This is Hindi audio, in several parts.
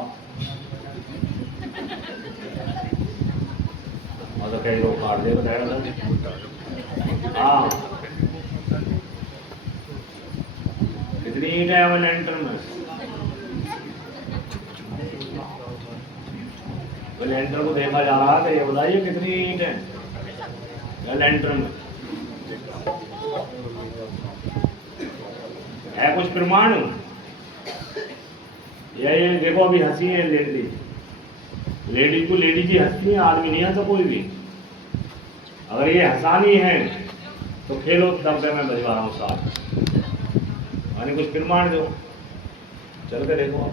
साहब। और तो कई लोग काट दे बताया। हाँ, कितनी ईंट है वो लेंटर में? तो लेंटर को देखा जा रहा है, ये बताइए कितनी ईंट है लेंटर में? है कुछ प्रमाण? ये देखो अभी हंसी है लेडी को, लेडी की हंसती है, आदमी नहीं हंसा कोई भी। अगर ये हंसानी है तो खेलो डब्बे में बजवा रहा हूँ साथ, यानी कुछ प्रमाण दो, चल के देखो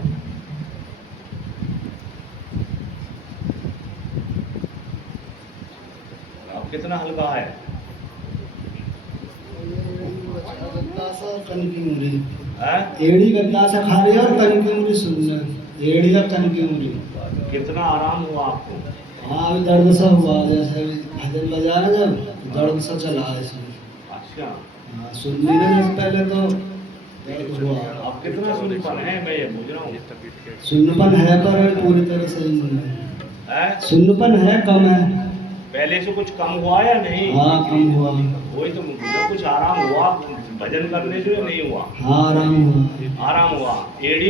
अब कितना हल्का है। एड़ी गद्दा सा खा रही और कन की मुरी सुनना, एड़ी और कन की मुरी। कितना आराम हुआ आपको? हाँ अभी दर्द सा हुआ, जैसे भजन बजा रहे जब दर्द सा चला है इसमें। अच्छा, हाँ सुनने में जैसे पहले तो दर्द हुआ। अब कितना सुनपन है मैं ये पूछ रहा हूँ। सुन्नपन है पर पूरी तरह से नहीं है। है सुन्नपन है, कम है। पहले से कुछ कम हुआ या नहीं? हाँ कम हुआ। वही तो मुझे कुछ आराम हुआ भजन करने से, नहीं हुआ? हाँ आराम हुआ। आराम हुआ। एड़ी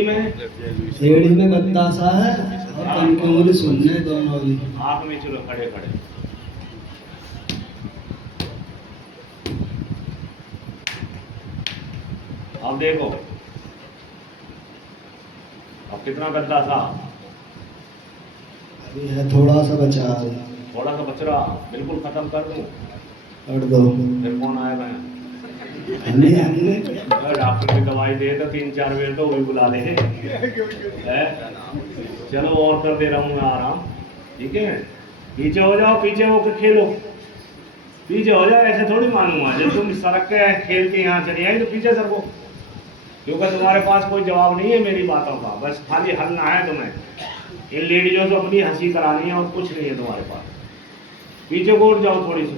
में गद्दा सा है और कन की मुरी सुनने दोनों भी। आँख में चलो खड़े खड़े। अब देखो अब कितना गद्दा था। अभी है थोड़ा सा बचा है। थोड़ा सा बच रहा, बिल्कुल खत्म कर दूं? कर दो। फिर कौन आएगा? डॉक्टर की दवाई दे तो 3-4 बेर तो वही बुला ले। चलो और कर दे रहा हूँ मैं आराम, ठीक है? पीछे हो जाओ, पीछे होकर खेलो, पीछे हो जाओ। ऐसे थोड़ी मानूंगा जब तुम सड़क के खेल के यहाँ चली आई तो पीछे सको, क्योंकि तुम्हारे पास कोई जवाब नहीं है मेरी बातों का, बस खाली हलना है तुम्हें। इन लेडीजों से अपनी हंसी करानी है और कुछ नहीं है तुम्हारे पास। पीछे को उठ जाओ थोड़ी सी।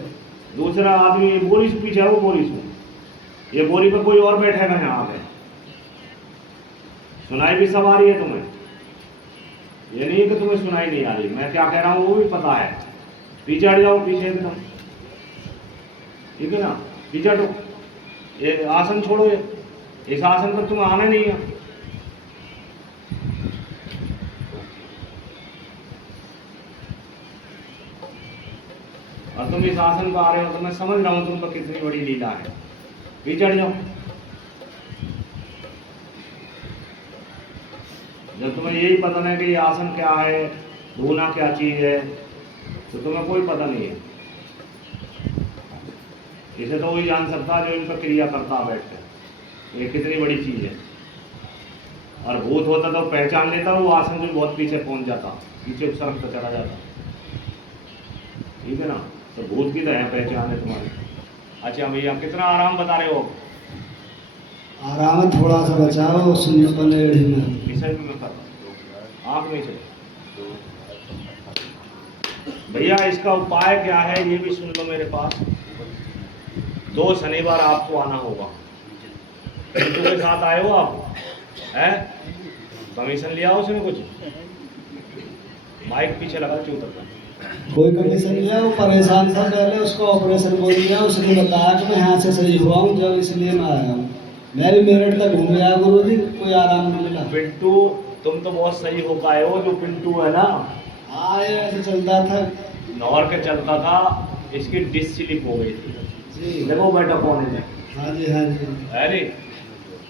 दूसरा आदमी बोरी से पीछे है, वो बोरी से, ये बोरी पे कोई और बैठेगा यहाँ पे। सुनाई भी सब आ रही है तुम्हें? ये नहीं कि तुम्हें सुनाई नहीं आ रही, मैं क्या कह रहा हूँ वो भी पता है। पीछे हट जाओ, पीछे एकदम, ठीक है ना? पीछे हटो, ये आसन छोड़ो, ये इस आसन पर तुम्हें आना नहीं है। और तुम इस आसन पर आ रहे हो तो मैं समझ रहा हूं तुम पर कितनी बड़ी लीला है। पीछे हट जाओ। जब तुम्हें यही पता नहीं कि ये आसन क्या है, धोना क्या चीज है, तो तुम्हें कोई पता नहीं है। इसे तो वही जान सकता जो इन पर क्रिया करता बैठकर ये कितनी बड़ी चीज है। और भूत होता तो पहचान लेता, वो आसन जो बहुत पीछे पहुंच जाता, पीछे सड़क पर चला जाता, ठीक है ना? तो भूत की तो है पहचान है तुम्हारी। अच्छा भैया कितना आराम बता रहे हो? आराम है, थोड़ा सा बचाओ सुन्नपन एड़ी में। इसे भी मैं करता, आँख में चले भैया। इसका उपाय क्या है ये भी सुन लो मेरे पास। 2 शनिवार आपको आना होगा। पिंटू के साथ आए हो आप? हैं? कमीशन लिया उसने कुछ? माइक पीछे लगा चुप करता। कोई कमीशन लिया, वो परेशान था पहले, उसको ऑपरेशन बोल दिया। उसने बताया कि मैं यहाँ से सही हुआ हूँ जब, इसलिए मैं आया हूँ। मैं भी मेरठ तक घूम गया गुरु जी, कोई आराम नहीं मिला। पिंटू तुम तो बहुत सही हो पाए हो। जो पिंटू है ना, हाँ ये ऐसे चलता था, नौर के चलता था, इसकी डिस्क स्लिप हो गई थी जी। देखो बेटा कौन है? हाँ जी हाँ जी। अरे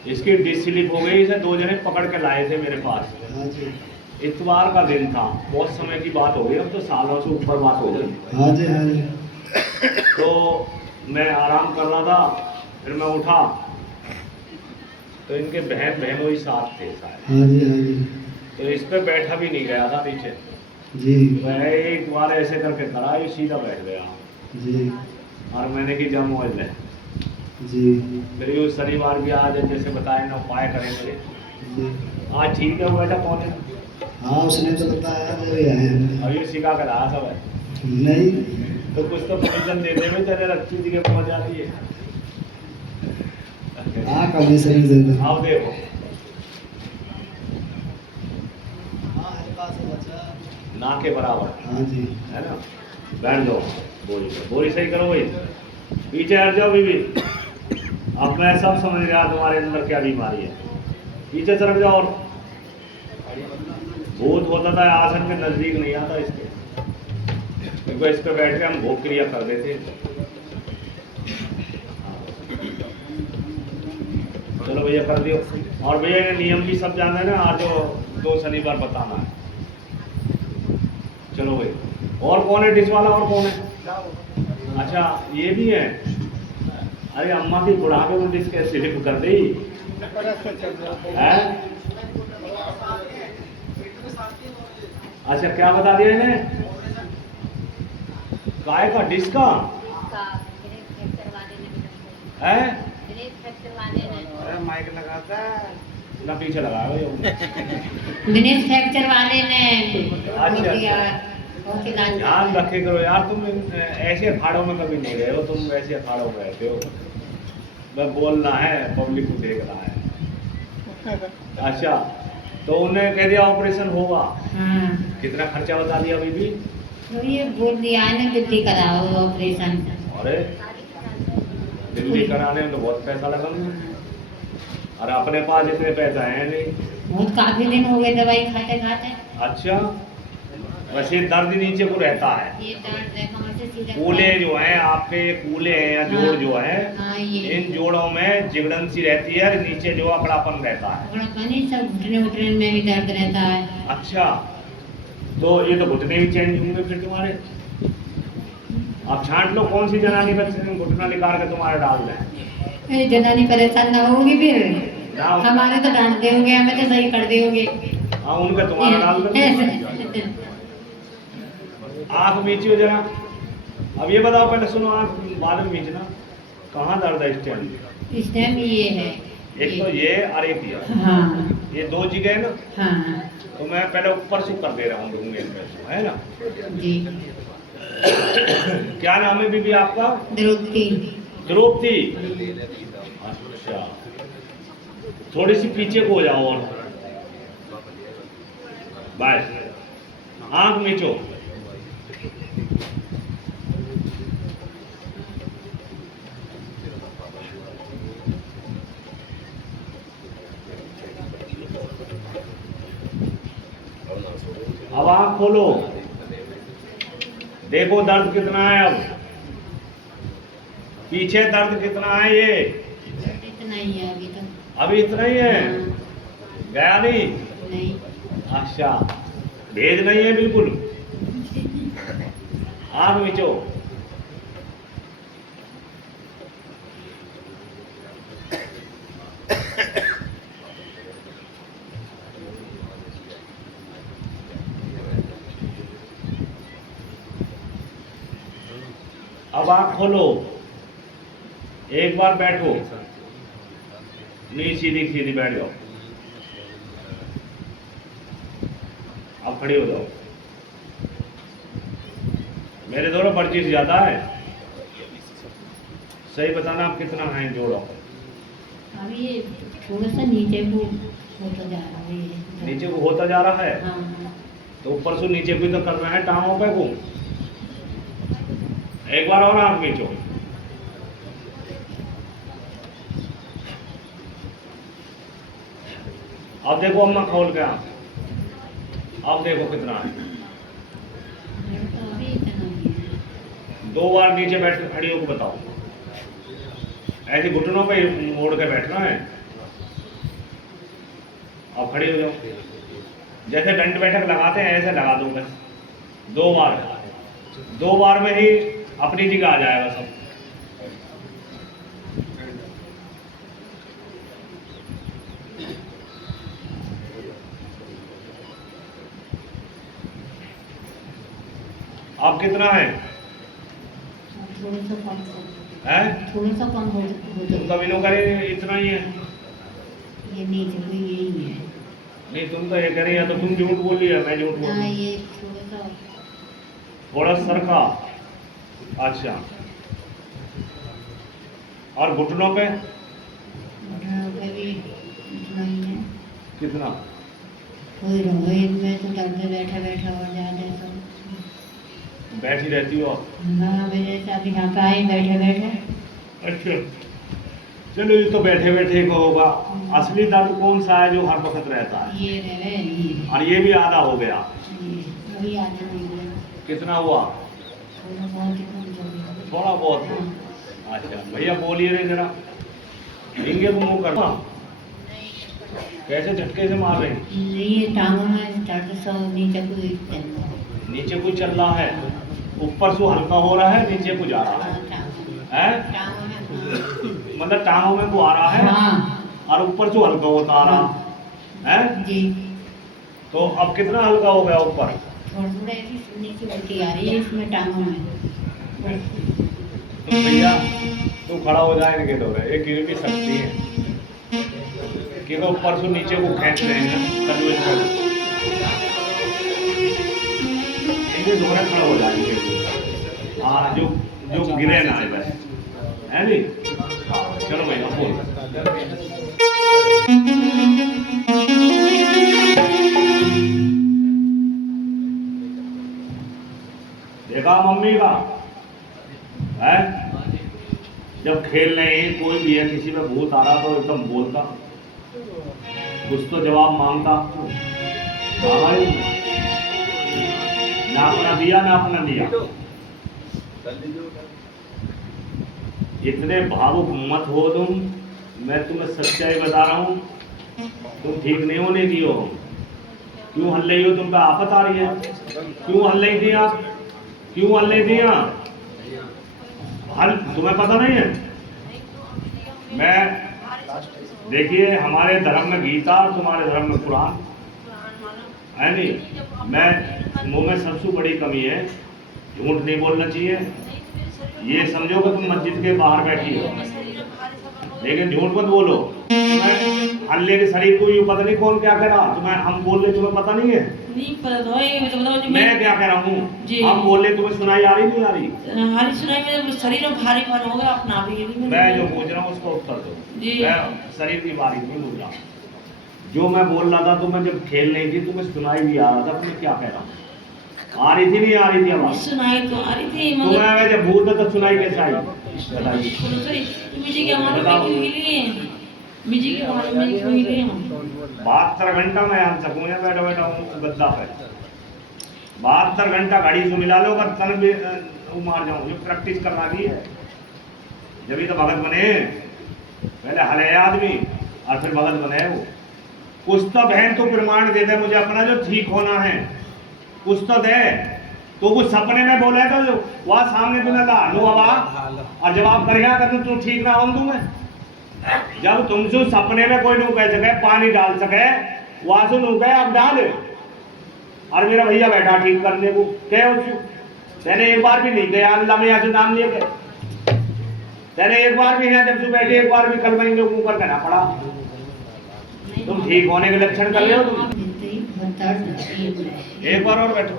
इसकी डिस्क स्लिप हो गई, इसे 2 जने पकड़ के लाए थे मेरे पास। हाँ जी इतवार का दिन था, बहुत समय की बात हो गई, अब तो सालों से ऊपर बात हो गई। हाँ जी हाँ जी। तो मैं आराम कर रहा था, फिर मैं उठा तो इनके बहन बहनों ही साथ थे शायद। हाँ जी हाँ जी। तो इस पे बैठा भी नहीं गया था पीछे जी मैं एक बार ऐसे करके खड़ा, ये सीधा बैठ गया जी। और मैंने की जब मोबाइल ले जी फिर उस शनिवार भी आज जैसे बताए ना उपाय करेंगे। जी। आज ठीक है, वो बेटा कौन है? हाँ उसने तो बताया जो ये है। अभी सिखा कर आया सब है। नहीं तो कुछ तो कमीशन देने में तेरे रखी थी के पहुँच जाती है। हाँ कमीशन दे दो। आओ देखो, पास है बच्चा। ना के बराबर हाँ जी। है ना। बैठ जाओ बोरी पे, बोरी सही करो भाई, पीछे हट जाओ बीबी। अब मैं सब समझ गया तुम्हारे अंदर क्या बीमारी है, पीछे सरक जाओ। और भूत होता था आसन के नजदीक नहीं आता इसके, क्योंकि इस पे बैठ के हम भोग क्रिया कर देते। चलो भैया कर दियो। और भैया ये नियम भी सब जाना है ना, आज जो 2 शनिवार बताना है। चलो भाई, और कौन है डिश वाला, और कौन है? अच्छा ये भी है। अरे अम्मा की बुढ़ापे में डिश कैसे लिप कर दी है? अच्छा क्या बता दिया इन्हें? काय का डिश का है? माइक लगाता ना पीछे लगाया भाई। दिनेश फ्रैक्चर वाले ने अच्छा। बहुत ही लाज ध्यान रखे करो यार, तुम ऐसे अखाड़ों में कभी नहीं रहे हो, तुम ऐसे अखाड़ों में रहते हो। मैं बोलना है, पब्लिक को देखना है। अच्छा तो उन्हें कह दिया ऑपरेशन होगा। हाँ कितना खर्चा बता दिया बीबी? तो ये बोल दिया है ना दिल्ली कराओ ऑपरेशन। अरे दिल्ली कराने में तो बहुत पैसा लगा, और अपने पास इतने पैसा है नहीं। बहुत काफी दिन हो गए दवाई खाते खाते। अच्छा वैसे दर्द नीचे को रहता है, ये दर्द है कमर से सीधा कूले जो हैं आपके, कूले हैं या जोड़ जो है, हाँ ये इन जोड़ों में जिगड़न सी रहती है, नीचे जो अकड़ापन रहता है। थोड़ा पानी सब घुटने उठने में भी दर्द रहता है। अच्छा तो ये तो घुटने भी चेंज होंगे फिर तुम्हारे। अब छांट लो कौन सी जनानी का घुटना निकाल के तुम्हारे डाल दें। ये जनानी परेशान ना होगी फिर, ना हमारे तो डांटते होंगे, हमें तो सही कर दोगे। हाँ उनका तुम्हारा डाल दो। आँख मीची हो जरा। अब ये बताओ पहले, सुनो आँख बाद में मीचना। कहाँ दर्द है इस टाइम? इस टाइम ये है एक तो ये और एक ये, हाँ ये 2 जगह है ना। हाँ तो मैं पहले ऊपर से कर दे रहा हूँ दूंगे है ना। जी। क्या नाम है बीबी आपका? द्रौपदी। द्रौपदी। अच्छा थोड़ी सी पीछे को हो जाओ और बस आँख मीचो। अब आँख खोलो, देखो दर्द कितना है। अब पीछे दर्द कितना है? ये इतना ही है अभी तो। अभी इतना ही है, हाँ, गया नहीं? नहीं। अच्छा भेज नहीं है बिल्कुल। आँख मीचो। अब आँख खोलो, एक बार बैठो, नहीं सीधी सीधी बैठ जाओ। अब खड़े हो जाओ। मेरे दोनों पर्ची से ज्यादा है, सही बताना आप कितना है जोड़ो। अभी ये थोड़ा सा नीचे को होता जा रहा है ये। नीचे को होता जा रहा है, हाँ तो ऊपर से नीचे को तो करना है टांगों पे को। एक बार और आँख मीचो। अब देखो अम्मा खोल के आँख, अब देखो कितना है। तो अभी इतना ही है। 2 बार नीचे बैठ कर खड़ी होकर बताओ। ऐसे घुटनों पे मोड़ के बैठना है। अब खड़ी हो जाओ, जैसे दंड बैठक लगाते हैं ऐसे लगा दो बस। 2 बार, 2 बार में ही अपनी जगह आ जाएगा सब। अब कितना है? थोड़ा सा कम हैं? थोड़ा सा कम हो तुम जाएगा। कभी नो करे इतना ही है। ये नीचे में यही है। नहीं तुम तो ये कह रही है, तो तुम झूठ बोली है, मैं झूठ बोल हाँ रहा हूँ। ये थोड़ा सा थोड़ा सरखा। अच्छा और घुटनों पे घुटनों पे भी इतना ही है। कितना? कोई रंगोई में तो दर्द बैठा बैठा हो जाता है तो बैठी रहती हो? हाँ मेरे साथ यहाँ पे आई बैठे बैठे। अच्छा, चलो ये तो बैठे बैठे को होगा। असली दर्द कौन सा है जो हर वक्त रहता है? ये रहे ये और ये भी आधा हो गया। अभी आगे नहीं गया कितना हुआ? थोड़ा बहुत ही कम हो गया। थोड़ा बहुत। अच्छा भैया बोलिए रे जरा, देंगे तो मुँह करना। कैसे झटके से मार रहे हैं? ये टांगों में दर्द सौ नीचे कोई चल रहा है। नीचे कुछ चल रहा है, ऊपर से हल्का हो रहा है, नीचे कुछ आ रहा है। हैं? टांगों में मतलब टांगों में को आ रहा है हाँ और ऊपर से हल्का होता आ रहा है। जी। तो अब कितना हल्का हो गया ऊपर? थोड़ा थोड़ा ऐसी नीचे उल्टी आ रही है इसमें टांगों में। तो भैया तू खड़ा हो जाए इनके दौरे, ये गिर भी सकती है क्योंकि ऊपर से नीचे को खींच रहे हैं ना, तभी वो इनके दौरे खड़ा हो जाएंगे। हाँ जो जो गिरे ना है, है नहीं? चलो भैया बोल। देखा मम्मी का है, जब खेल नहीं कोई भी है, किसी पे भूत आ रहा तो एकदम बोलता, कुछ तो जवाब मांगता। हाँ भाई, ना अपना दिया ना अपना दिया। इतने भावुक मत हो तुम, मैं तुम्हें सच्चाई बता रहा हूँ, तुम ठीक नहीं होने दी हो। क्यों हल रही हो? तुम पे आफत आ रही है। क्यों हल नहीं दिया? क्यों हल नहीं दिया? हल तुम्हें पता नहीं है? मैं देखिए, हमारे धर्म में गीता, तुम्हारे धर्म में कुरान है नहीं। मैं मुंह में सबसे बड़ी कमी है, झूठ नहीं बोलना चाहिए। ये समझो कि तुम मस्जिद के बाहर बैठी हो, लेकिन झूठ मत बोलो। तुम्हें हल्ले के शरीर को ये पता नहीं कौन क्या कह रहा, तुम्हें हम बोल रहे तुम्हें पता नहीं है? नहीं पता तो है, ये तो बताओ जी। मैं क्या कह रहा हूँ? जी। हम बोल रहे तुम्हें सुनाई आ रही नहीं आ रही? हारी सुनाई में शरीर में भारीपन हो गया अपना भी। मैं जो पूछ रहा हूँ उसको उत्तर दो। जी। मैं शरीर की बारी नहीं बोल रहा। जो मैं बोल रहा था, तुम्हें जब खेल नहीं थी तुम्हें सुनाई भी आ रहा था, तुम्हें क्या कह रहा हूँ? आ रही थी नहीं आ रही थी आवाज? सुनाई तो आ रही थी तुम्हें जब भूत है तो सुनाई कैसे आई? बताइए। मुझे क्या हमारे बताओ। क्यों हिले बिजी के हमारे में क्यों हिले हम? 72 घंटा मैं आन सकूँ या बैठा बैठा हूँ गद्दा पे? 72 घंटा घड़ी से मिला लो, अगर तन भी मार जाऊँ। ये प्रैक्टिस करना दी है, जब तो भगत बने। पहले हले आदमी और फिर भगत बने। वो कुछ तो बहन तो प्रमाण दे दे मुझे अपना जो ठीक होना है, कुछ तो दे। तो कुछ सपने में बोले तो वहाँ सामने बिना लो आवाज और जवाब करेगा कर तू ठीक ना हो दूंगा। जब तुमसे सपने में कोई नहीं कह सके पानी डाल सके, वहां से नहीं कहे अब डाल। और मेरा भैया बैठा ठीक करने को कहे तेने एक बार भी नहीं कहा अल्लाह में यहाँ से नाम लिए गए। तेने एक बार भी यहाँ जब से बैठे एक बार भी कल महीने को ऊपर करना पड़ा। तुम ठीक होने के लक्षण कर रहे हो तुम। एक बार और बैठो,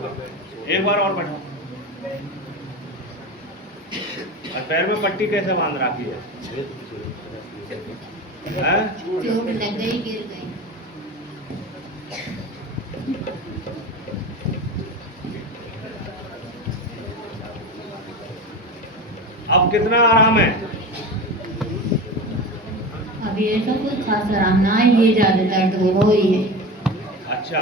एक बार और बैठो। और पैर में पट्टी कैसे बांध रखी है? चोट लग गई, गिर गई। अब कितना आराम है? अभी ये तो कुछ खास आराम ना है, ये ज्यादा दर्द हो रही है। अच्छा,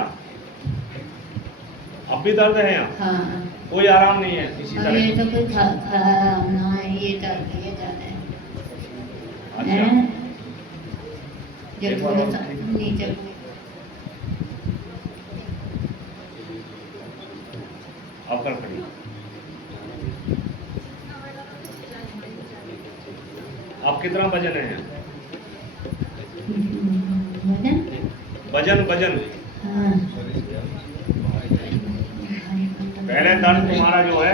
अब भी दर्द है यहाँ? हाँ कोई आराम नहीं है इसी अब ये तरह? तो कुछ आराम ना है, ये दर्द ये ज्यादा है। अच्छा, जब थोड़ा सा नीचे अब कर खड़ी। अब कितना वजन है? वजन वजन हाँ पहले दर्द तुम्हारा जो है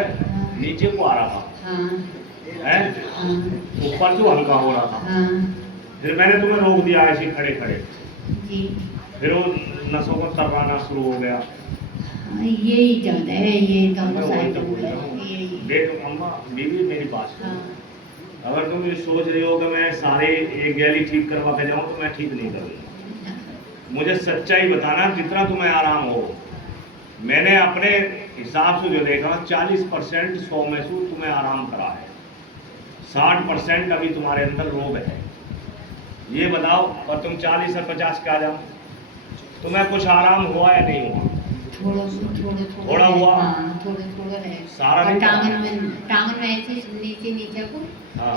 नीचे को आ रहा था, हाँ है हाँ ऊपर से हल्का हो रहा था। हाँ फिर मैंने तुम्हें रोक दिया ऐसे खड़े खड़े, जी। फिर वो नसों को तबाना शुरू हो गया। हाँ, यही ज्यादा है, ये मैं दोनों वही साइड तो बोल रहा में हूँ। यही। देख अम्मा बीवी मेरी बात सुनो। हाँ अगर तुम ये सोच रही हो कि मैं सारे एक गैली ठीक करवा के जाऊं तो मैं ठीक नहीं करूँगा। मुझे सच्चाई बताना कितना तुम्हें आराम हो। मैंने अपने हिसाब से जो देखा 40% 100 में से तुम्हें आराम करा है, 60% अभी तुम्हारे अंदर रोग है। ये बताओ, और तुम 40 और 50 के आ जाओ, तुम्हें कुछ आराम हुआ या नहीं हुआ? थोड़ा हुआ? हाँ, थोड़ा है। सारा नहीं टांगन में ऐसे नीचे नीचे को हाँ।